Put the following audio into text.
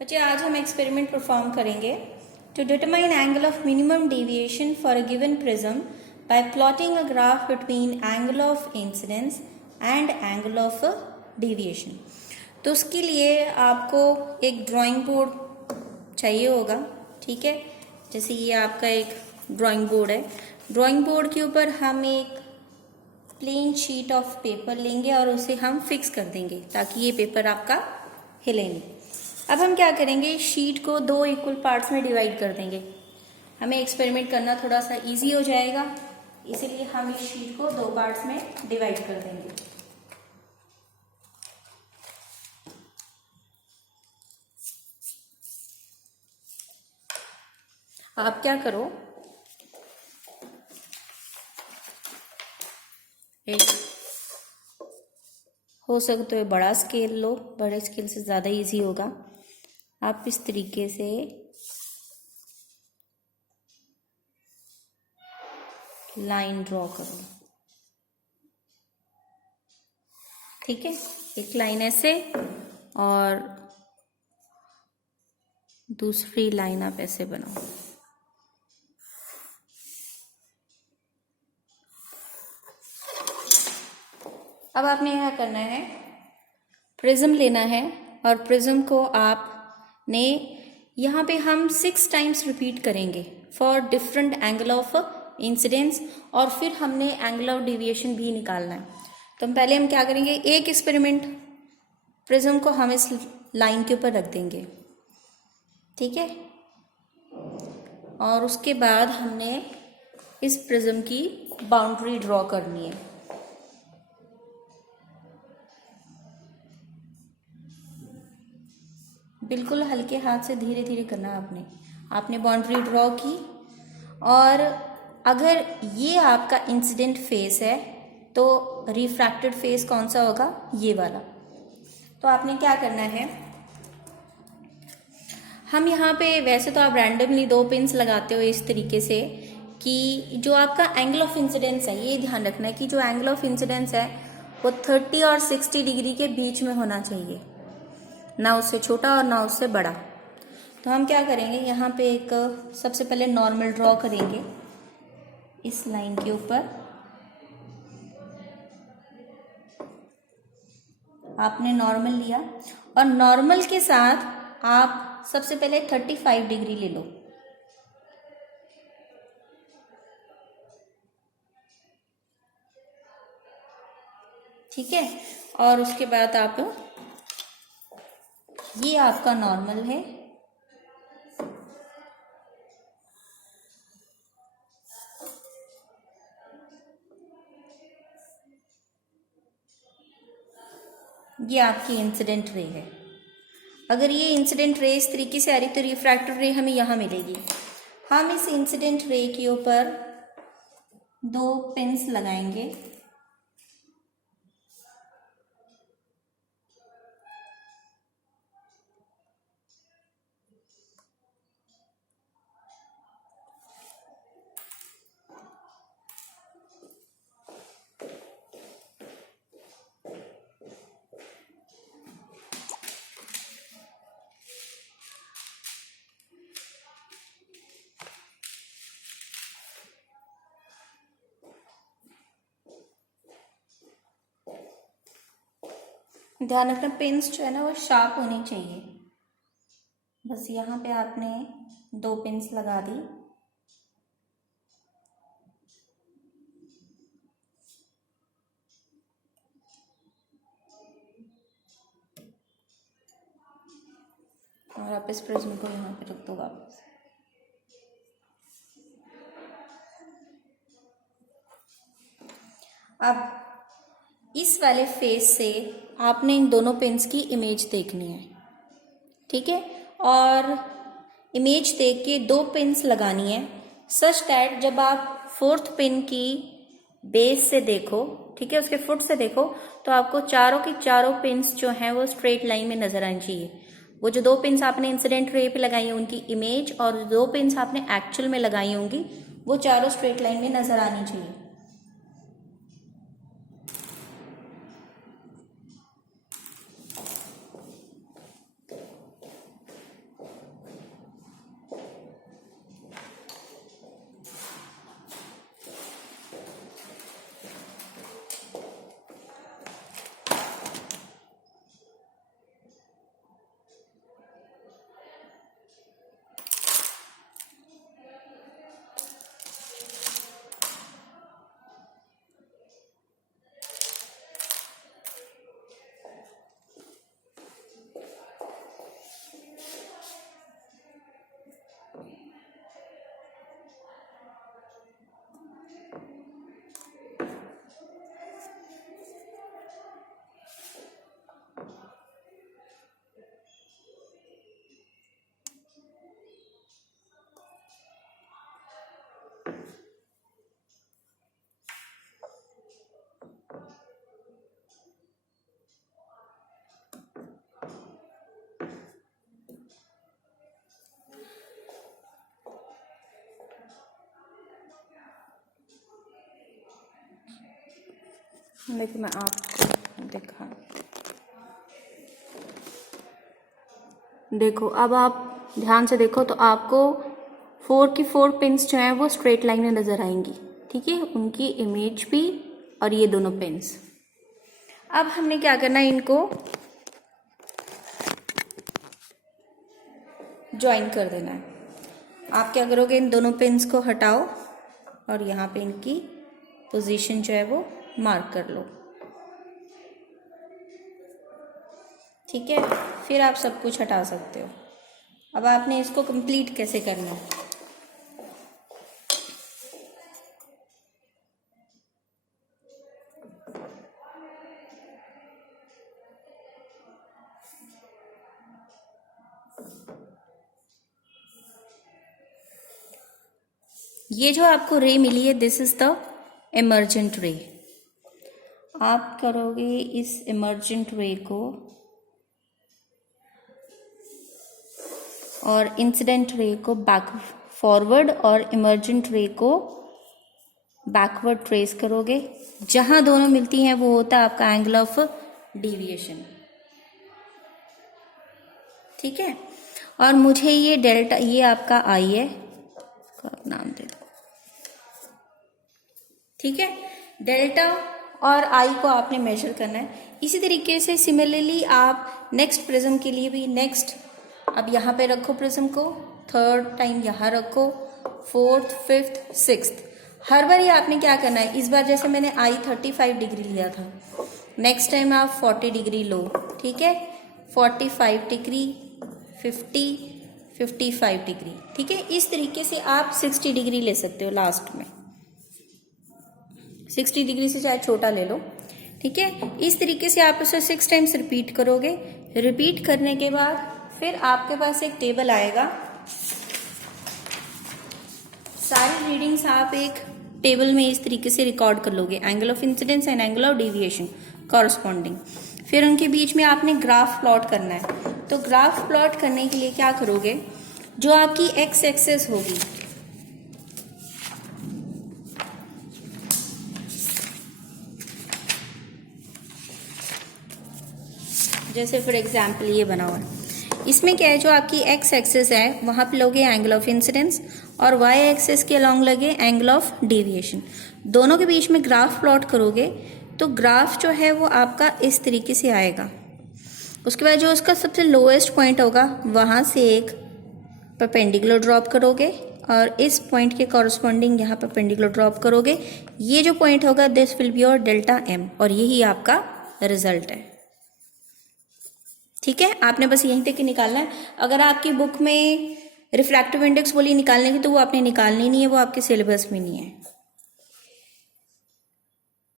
बच्चे आज हम एक्सपेरिमेंट परफॉर्म करेंगे to determine angle of minimum deviation for a given prism by plotting a graph between angle of incidence and angle of deviation. तो उसके लिए आपको एक ड्राइंग बोर्ड चाहिए होगा, ठीक है। जैसे ये आपका एक ड्राइंग बोर्ड है। ड्राइंग बोर्ड के ऊपर हम एक प्लेन शीट ऑफ पेपर लेंगे और उसे हम फिक्स कर देंगे ताकि ये पेपर आपका हिले नहीं। अब हम क्या करेंगे, शीट को दो इक्वल पार्ट्स में डिवाइड कर देंगे। हमें एक्सपेरिमेंट करना थोड़ा सा इजी हो जाएगा, इसीलिए हम इस शीट को दो पार्ट्स में डिवाइड कर देंगे। आप क्या करो, एक हो सके तो बड़ा स्केल लो, बड़े स्केल से ज़्यादा इजी होगा। आप इस तरीके से लाइन ड्रॉ करो, ठीक है। एक लाइन ऐसे और दूसरी लाइन आप ऐसे बनाओ। अब आपने क्या करना है, प्रिज्म लेना है और प्रिज्म को आपने यहाँ पे हम 6 टाइम्स रिपीट करेंगे for different angle of incidence, और फिर हमने एंगल ऑफ डेविएशन भी निकालना है। तो पहले हम क्या करेंगे, एक एक्सपेरिमेंट प्रिज्म को हम इस लाइन के ऊपर रख देंगे, ठीक है। और उसके बाद हमने इस प्रिज्म की बाउंड्री ड्रॉ करनी है। बिल्कुल हल्के हाथ से धीरे धीरे करना आपने बाउंड्री ड्रॉ की। और अगर ये आपका इंसिडेंट फेस है तो रिफ्रैक्टेड फेस कौन सा होगा, ये वाला। तो आपने क्या करना है, हम यहाँ पे वैसे तो आप रैंडमली 2 पिन्स लगाते हो इस तरीके से कि जो आपका एंगल ऑफ इंसिडेंस है, ये ध्यान रखना है कि जो एंगल ऑफ इंसिडेंस है वो 30 और 60 डिग्री के बीच में होना चाहिए, ना उससे छोटा और ना उससे बड़ा। तो हम क्या करेंगे, यहाँ पे एक सबसे पहले नॉर्मल ड्रॉ करेंगे इस लाइन के ऊपर। आपने नॉर्मल लिया और नॉर्मल के साथ आप सबसे पहले 35 डिग्री ले लो, ठीक है। और उसके बाद आप, ये आपका नॉर्मल है, ये आपकी इंसिडेंट रे है। अगर ये इंसिडेंट रे इस तरीके से आ रही तो रिफ्रैक्टेड रे हमें यहाँ मिलेगी। हम इस इंसिडेंट रे के ऊपर 2 पिन्स लगाएंगे, ध्यान रखना पिन्स जो है ना वो शार्प होनी चाहिए। बस यहाँ पे आपने 2 पिन्स लगा दी। और आप इस प्रिज्म को यहाँ पे रख दो वापस। अब इस वाले फेस से आपने इन दोनों पिन्स की इमेज देखनी है, ठीक है। और इमेज देख के 2 पिन्स लगानी है सच दैट जब आप 4th पिन की बेस से देखो, ठीक है, उसके फुट से देखो, तो आपको चारों की चारों पिन्स जो हैं वो स्ट्रेट लाइन में नजर आनी चाहिए। वो जो 2 पिन्स आपने इंसिडेंट रे पे लगाई है उनकी इमेज और 2 पिन्स आपने एक्चुअल में लगाई होंगी वो चारों स्ट्रेट लाइन में नजर आनी चाहिए। देखो मैं आपको दिखा, देखो अब आप ध्यान से देखो तो आपको 4 की 4 पिंस जो हैं वो स्ट्रेट लाइन में नजर आएंगी, ठीक है, उनकी इमेज भी और ये दोनों पिंस। अब हमने क्या करना है, इनको ज्वाइन कर देना है। आप क्या करोगे, इन दोनों पिंस को हटाओ और यहाँ पे इनकी पोजीशन जो है वो मार्क कर लो, ठीक है। फिर आप सब कुछ हटा सकते हो। अब आपने इसको कंप्लीट कैसे करना है, ये जो आपको रे मिली है, दिस इज द इमर्जेंट रे। आप करोगे इस इमर्जेंट रे को और इंसिडेंट रे को बैक फॉरवर्ड और इमर्जेंट रे को बैकवर्ड ट्रेस करोगे। जहां दोनों मिलती हैं वो होता है आपका एंगल ऑफ डिविएशन, ठीक है। और मुझे ये डेल्टा, ये आपका आई है, नाम दे दो, ठीक है। डेल्टा और आई को आपने मेजर करना है। इसी तरीके से सिमिलरली आप नेक्स्ट प्रिज्म के लिए भी नेक्स्ट, अब यहाँ पे रखो प्रिज्म को, थर्ड टाइम यहाँ रखो, फोर्थ, फिफ्थ, सिक्स्थ, हर बार ये आपने क्या करना है, इस बार जैसे मैंने आई 35 डिग्री लिया था, नेक्स्ट टाइम आप 40 डिग्री लो, ठीक है, 45 डिग्री, 50, 55 डिग्री, ठीक है। इस तरीके से आप 60 डिग्री ले सकते हो लास्ट में, 60 डिग्री से चाहे छोटा ले लो, ठीक है। इस तरीके से आप उसे 6 टाइम्स रिपीट करोगे। रिपीट करने के बाद फिर आपके पास एक टेबल आएगा, सारी रीडिंग्स आप एक टेबल में इस तरीके से रिकॉर्ड कर लोगे, angle of incidence and angle of deviation corresponding. फिर उनके बीच में आपने ग्राफ प्लॉट करना है। तो ग्राफ प्लॉट करने के लिए क्या करोगे, जो आपकी एक्स एक्सेस होगी, जैसे फॉर एग्जाम्पल ये बना हुआ है, इसमें क्या है, जो आपकी एक्स एक्सिस है वहां पे लोगे एंगल ऑफ इंसिडेंस और वाई एक्सिस के अलॉन्ग लगे एंगल ऑफ डेविएशन। दोनों के बीच में ग्राफ प्लॉट करोगे तो ग्राफ जो है वो आपका इस तरीके से आएगा। उसके बाद जो उसका सबसे लोएस्ट पॉइंट होगा वहां से एक परपेंडिकुलर ड्रॉप करोगे और इस पॉइंट के कॉरस्पॉन्डिंग यहाँ परपेंडिकुलर ड्रॉप करोगे। ये जो पॉइंट होगा this will be your delta M और यही आपका रिजल्ट है, ठीक है। आपने बस यहीं तक ही निकालना है। अगर आपकी बुक में रिफ्रैक्टिव इंडेक्स बोली निकालने की तो वो आपने निकालनी नहीं है, वो आपके सिलेबस में नहीं है।